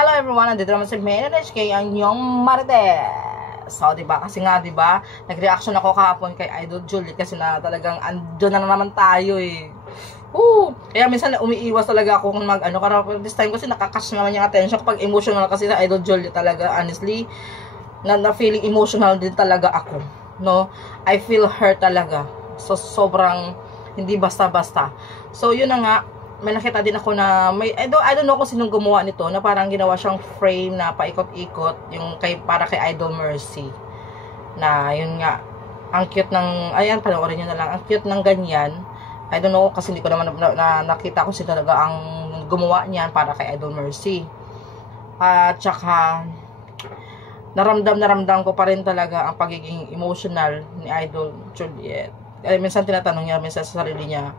Hello everyone, nandito naman si Menedech kay ang inyong Marites. So, diba? Kasi nga, diba? Nag-reaction ako kahapon kay Idol Juliet kasi na talagang andun na naman tayo eh. Kaya minsan umiiwas talaga ako kung mag-ano. Pero this time kasi nakakash naman yung attention kapag emotional kasi sa Idol Juliet talaga. Honestly, na feeling emotional din talaga ako. No? I feel hurt talaga. So, sobrang hindi basta-basta. So, yun na nga. May nakita din ako na I don't know kung sinong gumawa nito na parang ginawa siyang frame na paikot-ikot yung para kay Idol Mercy na yun nga ang cute ng ayan, panoorin niyo na lang, ang cute ng ganyan. I don't know kasi hindi ko naman nakita kung sino talaga ang gumawa niyan para kay Idol Mercy. At saka naramdam ko pa rin talaga ang pagiging emotional ni Idol Juliet. Minsan tinatanong niya minsan sa sarili niya,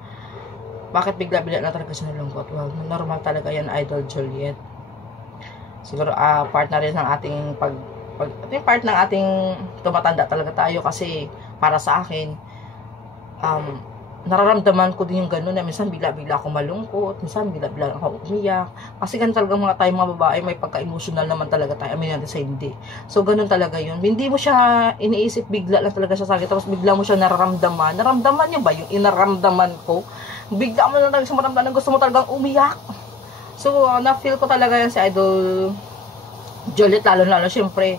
bakit bigla-bigla na talaga siya nalungkot? Well, normal talaga yan, Idol Juliet. Siguro, part na rin ng ating part ng ating tumatanda talaga tayo kasi para sa akin, nararamdaman ko din yung gano'n na minsan bigla-bigla ako malungkot, minsan bigla-bigla ako umiyak. Kasi ganun talaga mga tayo mga babae, may pagka-emotional naman talaga tayo. Amin natin sa hindi. So, ganun talaga yun. Hindi mo siya iniisip, bigla lang talaga siya sa akin. Tapos bigla mo siya nararamdaman. Naramdaman niya ba yung inaramdaman ko? Bigla mo na talaga siya maramdaman na gusto mo talagang umiyak. So, na-feel ko talaga yan si Idol Juliet, lalo syempre,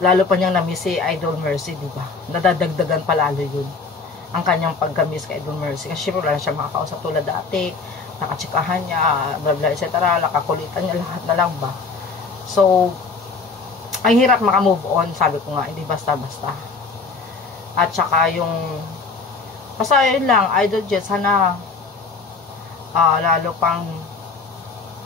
lalo pa niyang na-miss si Idol Mercy, diba? Nadadagdagan pa lalo yun ang kanyang pagka-miss kay Idol Mercy. Kasi syempre, wala na siya makakausap tulad dati, nakatsikahan niya, bla bla, etc. Nakakulitan niya, lahat na lang ba? So, ang hirap makamove on, sabi ko nga, hindi basta-basta. At saka yung basta yun lang, Idol Jet, sana lalo pang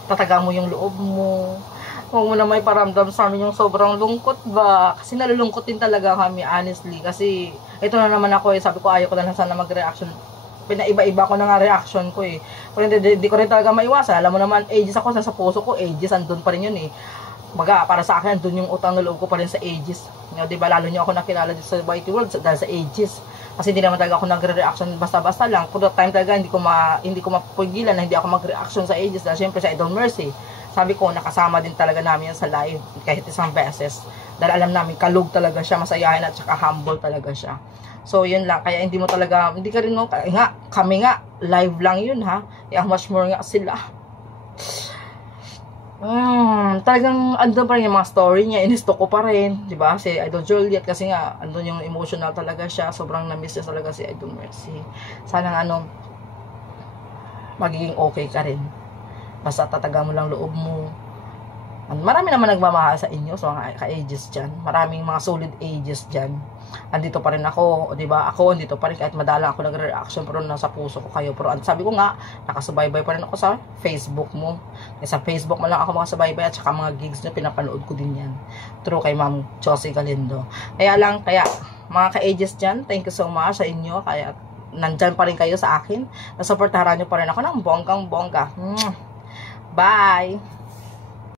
tataga mo yung loob mo. Huwag mo na may paramdam sa amin yung sobrang lungkot ba. Kasi nalulungkot din talaga kami, honestly. Kasi ito na naman ako eh, sabi ko ayaw ko na lang sana mag-reaction. Pinaiba-iba ko na nga reaction ko eh. Pero hindi ko rin talaga maiwasan. Alam mo naman, ages ako, nasa puso ko, ages, andun pa rin yun eh. Para sa akin, andun yung utang na loob ko pa rin sa ages. Diba, lalo niyo ako nakilala dito sa Whitey World dahil sa ages. Kasi hindi naman talaga ako nagre-reaction basta-basta lang. For that time talaga, hindi ko mapigilan na hindi ako mag-reaction sa ages. Dahil syempre sa Idol Mercy, sabi ko, nakasama din talaga namin yan sa live kahit isang beses. Dahil alam namin, kalug talaga siya, masayahin at saka humble talaga siya. So, yun lang. Kaya hindi mo talaga, hindi ka rin, no, kami nga, live lang yun, ha. Kaya much more nga sila. Talagang andun pa rin yung mga story niya, inisto ko pa rin, di ba? Si Idol Juliet kasi nga andun yung emotional talaga siya, sobrang na-miss niya talaga si Idol Mercy. Sana magiging okay ka rin. Basta tataga mo lang loob mo. Marami naman nagmamahal sa inyo, sa mga ka-ages dyan. Maraming mga solid ages dyan. Andito pa rin ako, di ba? Ako, andito pa rin kahit madalang ako nagre-reaction, pero nasa puso ko kayo. Pero sabi ko nga, nakasubaybay pa rin ako sa Facebook mo. Kaya sa Facebook mo lang ako makasubaybay at saka mga gigs na pinapanood ko din yan. True kay Ma'am Josie Galindo. Kaya mga ka-ages dyan, thank you so much sa inyo. Kaya nandyan pa rin kayo sa akin. Nasuportahan nyo pa rin ako ng bonggang-bongga. Bye!